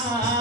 Ah.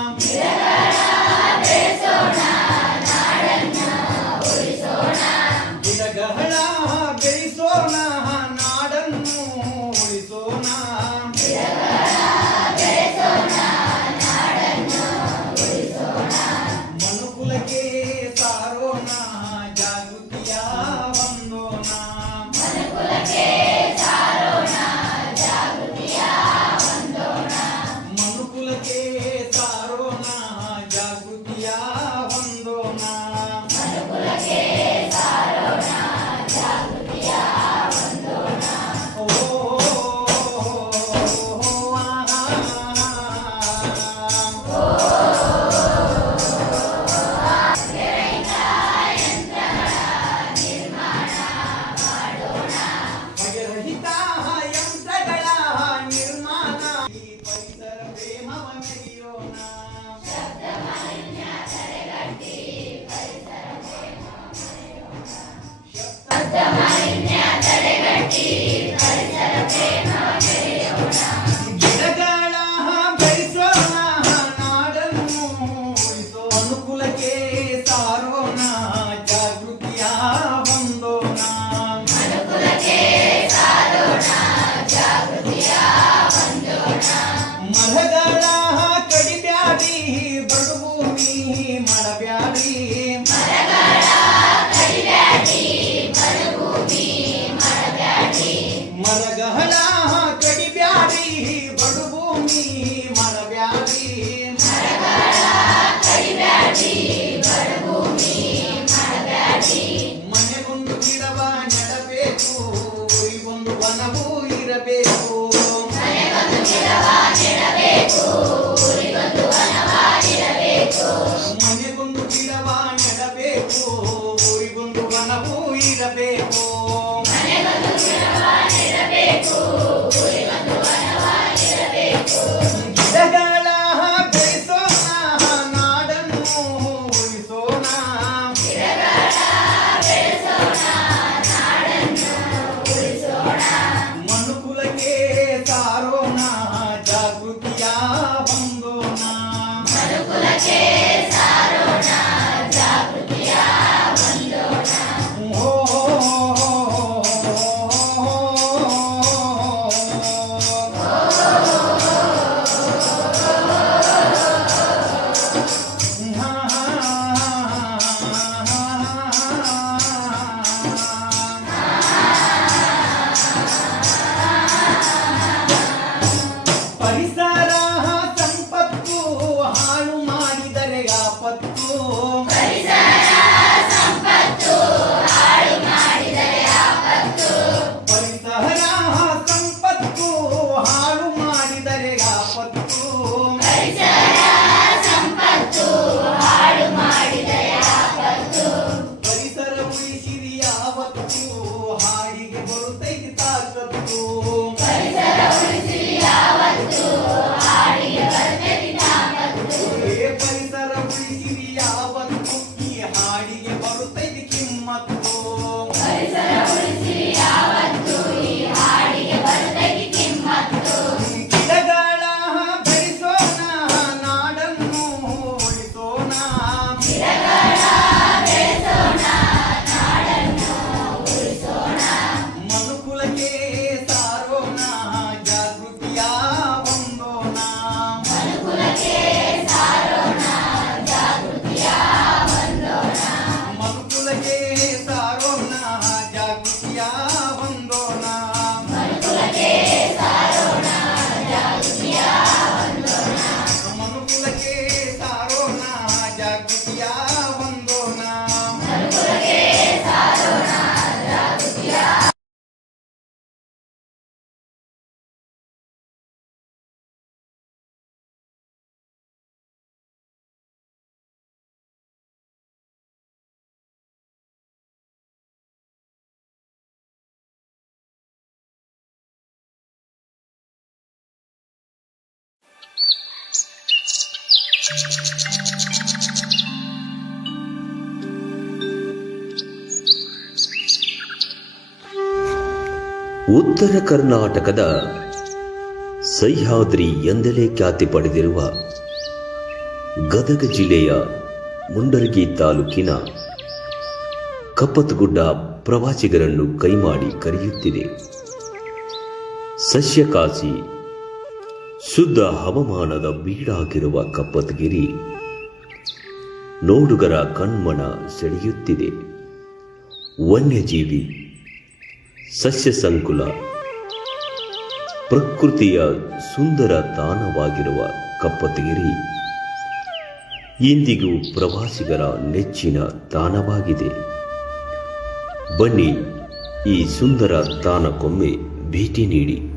Thanks. Mm-hmm. ಉತ್ತರ ಕರ್ನಾಟಕದ ಸಹ್ಯಾದ್ರಿ ಎಂದಲೇ ಖ್ಯಾತಿ ಪಡೆದಿರುವ ಗದಗ ಜಿಲ್ಲೆಯ ಮುಂಡರಗಿ ತಾಲೂಕಿನ ಕಪ್ಪತ್ಗುಡ್ಡ ಪ್ರವಾಸಿಗರನ್ನು ಕೈಮಾಡಿ ಕರೆಯುತ್ತಿದೆ. ಸಸ್ಯಕಾಸಿ ಶುದ್ಧ ಹವಾಮಾನದ ಬೀಡಾಗಿರುವ ಕಪ್ಪತ್ಗಿರಿ. ನೋಡುಗರ ಕಣ್ಮನ ಸೆಳೆಯುತ್ತಿದೆ. ವನ್ಯಜೀವಿ, ಸಸ್ಯ ಸಂಕುಲ, ಪ್ರಕೃತಿಯ ಸುಂದರ ತಾಣವಾಗಿರುವ ಕಪ್ಪತಗಿರಿ ಇಂದಿಗೂ ಪ್ರವಾಸಿಗರ ನೆಚ್ಚಿನ ತಾಣವಾಗಿದೆ. ಬನ್ನಿ ಈ ಸುಂದರ ತಾಣಕ್ಕೊಮ್ಮೆ ಭೇಟಿ ನೀಡಿ.